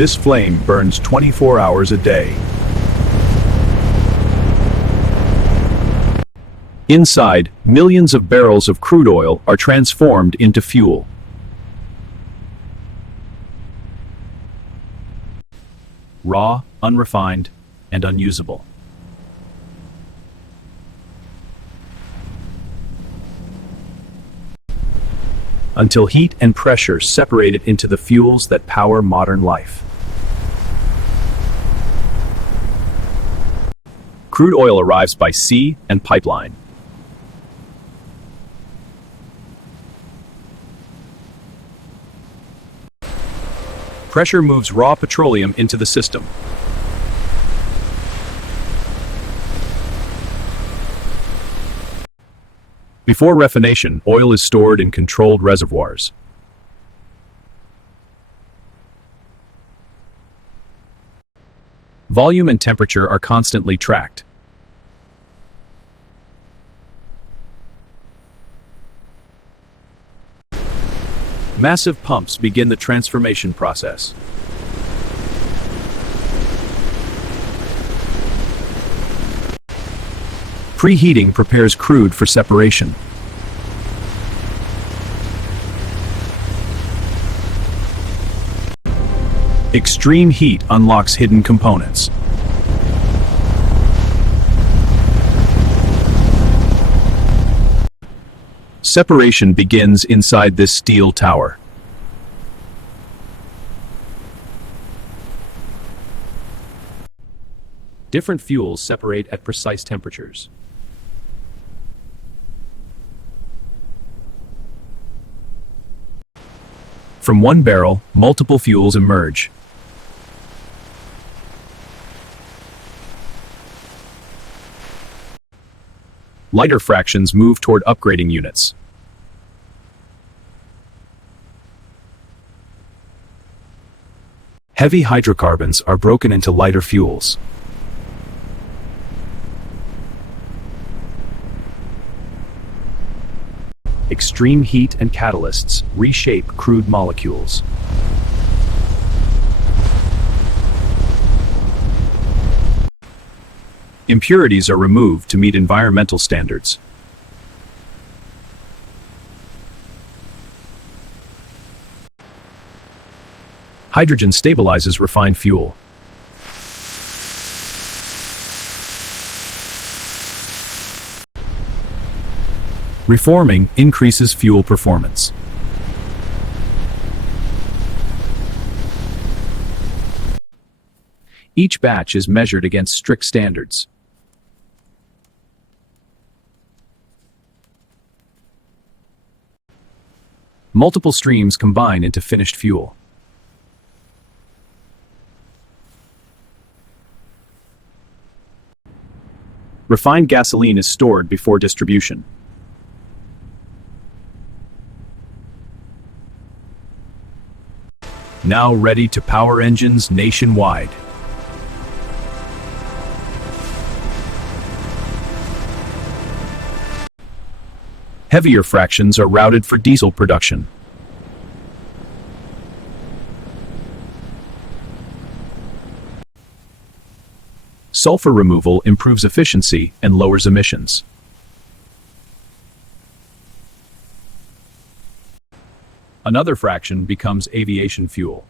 This flame burns 24 hours a day. Inside, millions of barrels of crude oil are transformed into fuel. Raw, unrefined, and unusable. Until heat and pressure separate it into the fuels that power modern life. Crude oil arrives by sea and pipeline. Pressure moves raw petroleum into the system. Before refination, oil is stored in controlled reservoirs. Volume and temperature are constantly tracked. Massive pumps begin the transformation process. Preheating prepares crude for separation. Extreme heat unlocks hidden components. Separation begins inside this steel tower. Different fuels separate at precise temperatures. From one barrel, multiple fuels emerge. Lighter fractions move toward upgrading units. Heavy hydrocarbons are broken into lighter fuels. Extreme heat and catalysts reshape crude molecules. Impurities are removed to meet environmental standards. Hydrogen stabilizes refined fuel. Reforming increases fuel performance. Each batch is measured against strict standards. Multiple streams combine into finished fuel. Refined gasoline is stored before distribution. Now ready to power engines nationwide. Heavier fractions are routed for diesel production. Sulfur removal improves efficiency and lowers emissions. Another fraction becomes aviation fuel.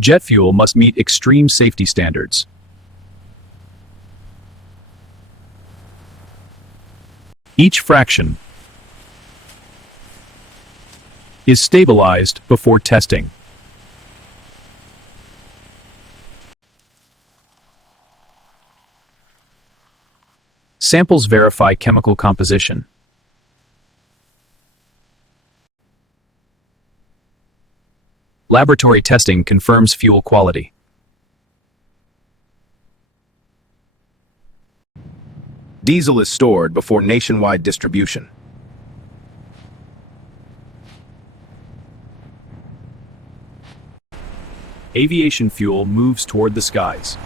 Jet fuel must meet extreme safety standards. Each fraction is stabilized before testing. Samples verify chemical composition. Laboratory testing confirms fuel quality. Diesel is stored before nationwide distribution. Aviation fuel moves toward the skies.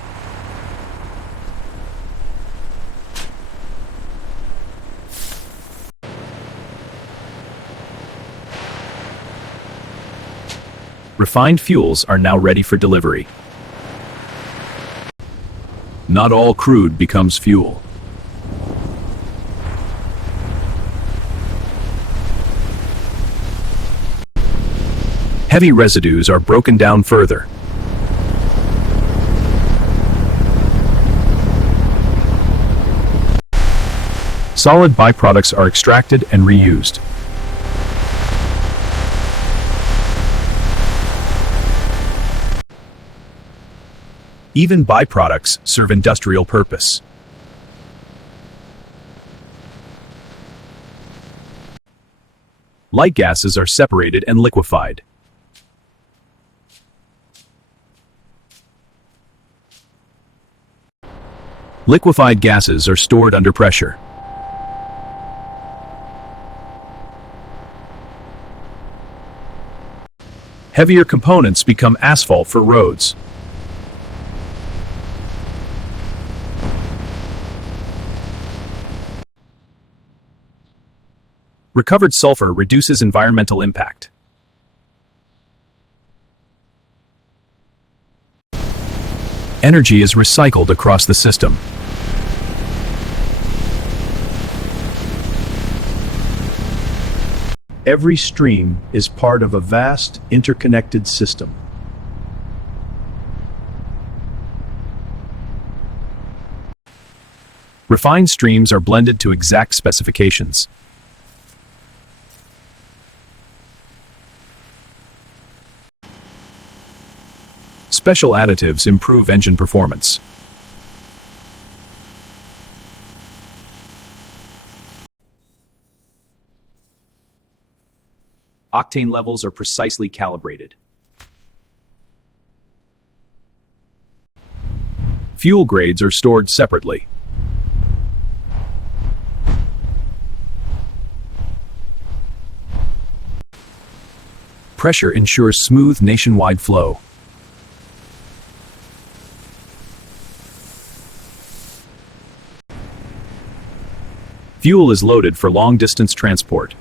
Refined fuels are now ready for delivery. Not all crude becomes fuel. Heavy residues are broken down further. Solid byproducts are extracted and reused. Even byproducts serve industrial purpose. Light gases are separated and liquefied. Liquefied gases are stored under pressure. Heavier components become asphalt for roads. Recovered sulfur reduces environmental impact. Energy is recycled across the system. Every stream is part of a vast, interconnected system. Refined streams are blended to exact specifications. Special additives improve engine performance. Octane levels are precisely calibrated. Fuel grades are stored separately. Pressure ensures smooth nationwide flow. Fuel is loaded for long-distance transport.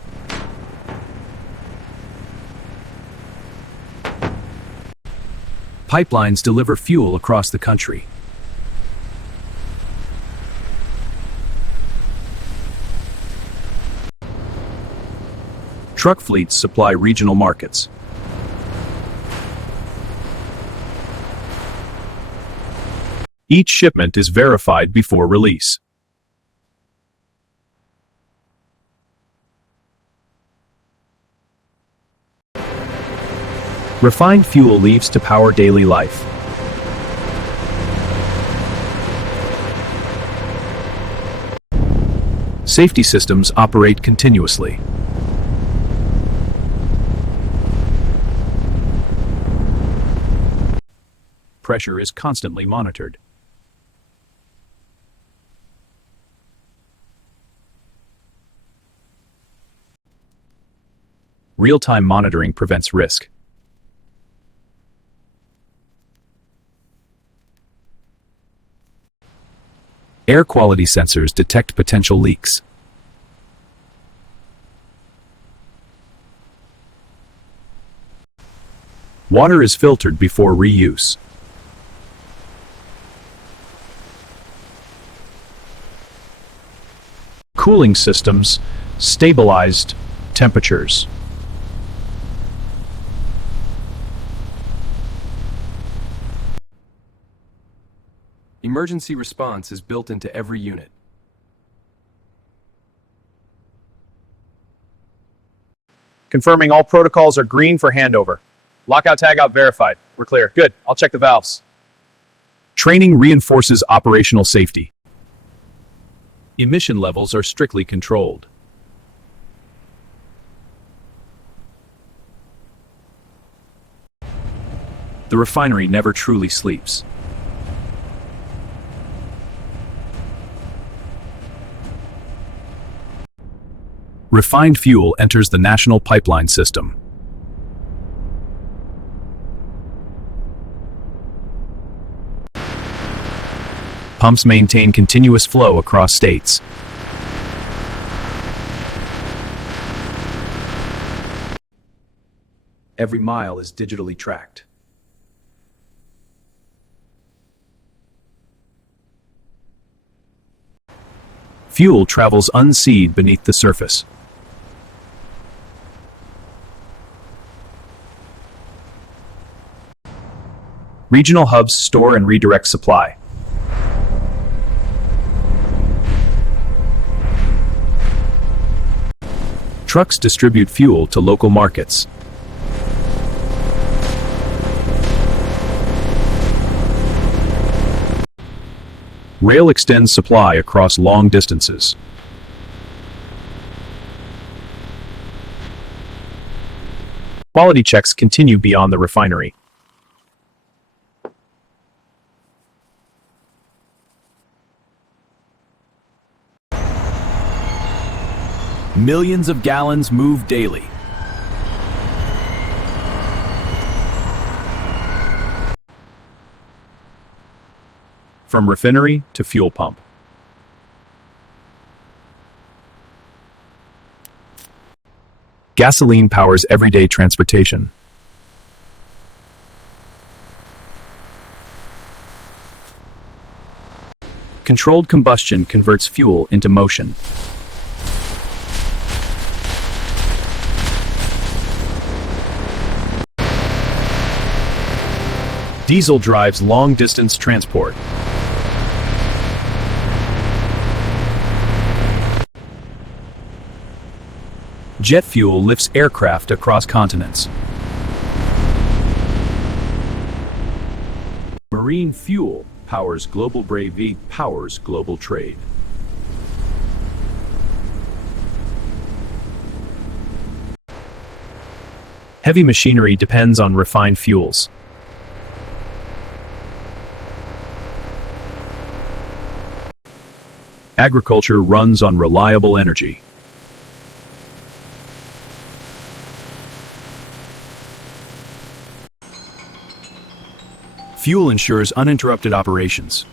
Pipelines deliver fuel across the country. Truck fleets supply regional markets. Each shipment is verified before release. Refined fuel leaves to power daily life. Safety systems operate continuously. Pressure is constantly monitored. Real-time monitoring prevents risk. Air quality sensors detect potential leaks. Water is filtered before reuse. Cooling systems stabilized temperatures. Emergency response is built into every unit. Confirming all protocols are green for handover. Lockout tagout verified. We're clear. Good. I'll check the valves. Training reinforces operational safety. Emission levels are strictly controlled. The refinery never truly sleeps. Refined fuel enters the national pipeline system. Pumps maintain continuous flow across states. Every mile is digitally tracked. Fuel travels unseen beneath the surface. Regional hubs store and redirect supply. Trucks distribute fuel to local markets. Rail extends supply across long distances. Quality checks continue beyond the refinery. Millions of gallons move daily. From refinery to fuel pump. Gasoline powers everyday transportation. Controlled combustion converts fuel into motion. Diesel drives long-distance transport. Jet fuel lifts aircraft across continents. Marine fuel powers global powers global trade. Heavy machinery depends on refined fuels. Agriculture runs on reliable energy. Fuel ensures uninterrupted operations.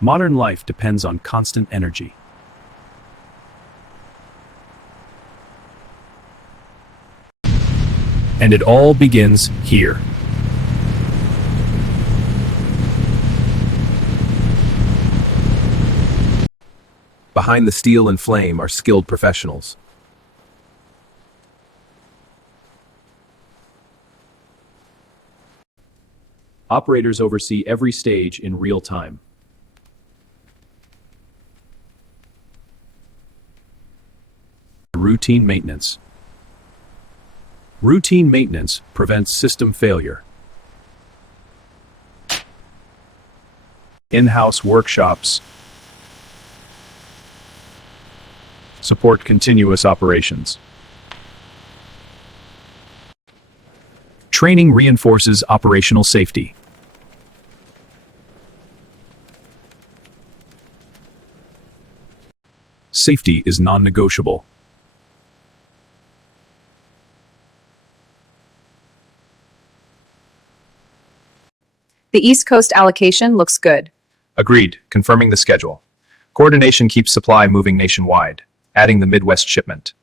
Modern life depends on constant energy. And it all begins here. Behind the steel and flame are skilled professionals. Operators oversee every stage in real time. Routine maintenance. Routine maintenance prevents system failure. In-house workshops support continuous operations. Training reinforces operational safety. Safety is non-negotiable. The East Coast allocation looks good. Agreed, confirming the schedule. Coordination keeps supply moving nationwide, adding the Midwest shipment.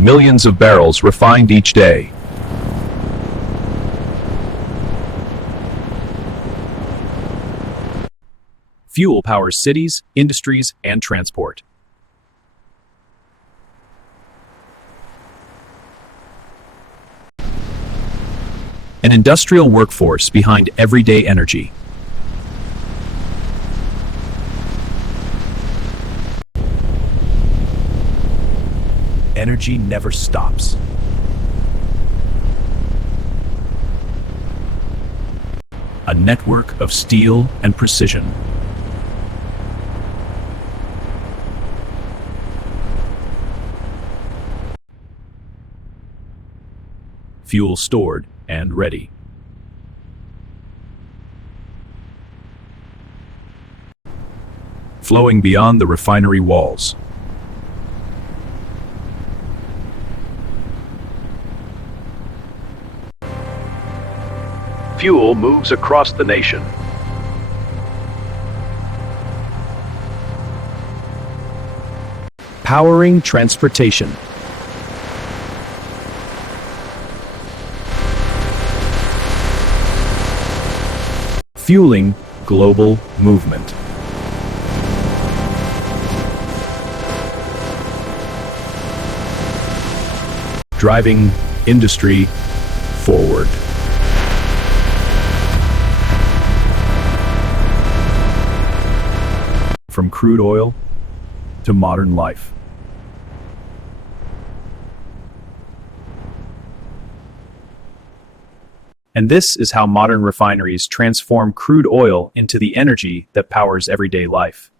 Millions of barrels refined each day. Fuel powers cities, industries, and transport. An industrial workforce behind everyday energy. Energy never stops. A network of steel and precision. Fuel stored and ready. Flowing beyond the refinery walls. Fuel moves across the nation. Powering transportation. Fueling global movement. Driving industry forward. From crude oil to modern life. And this is how modern refineries transform crude oil into the energy that powers everyday life.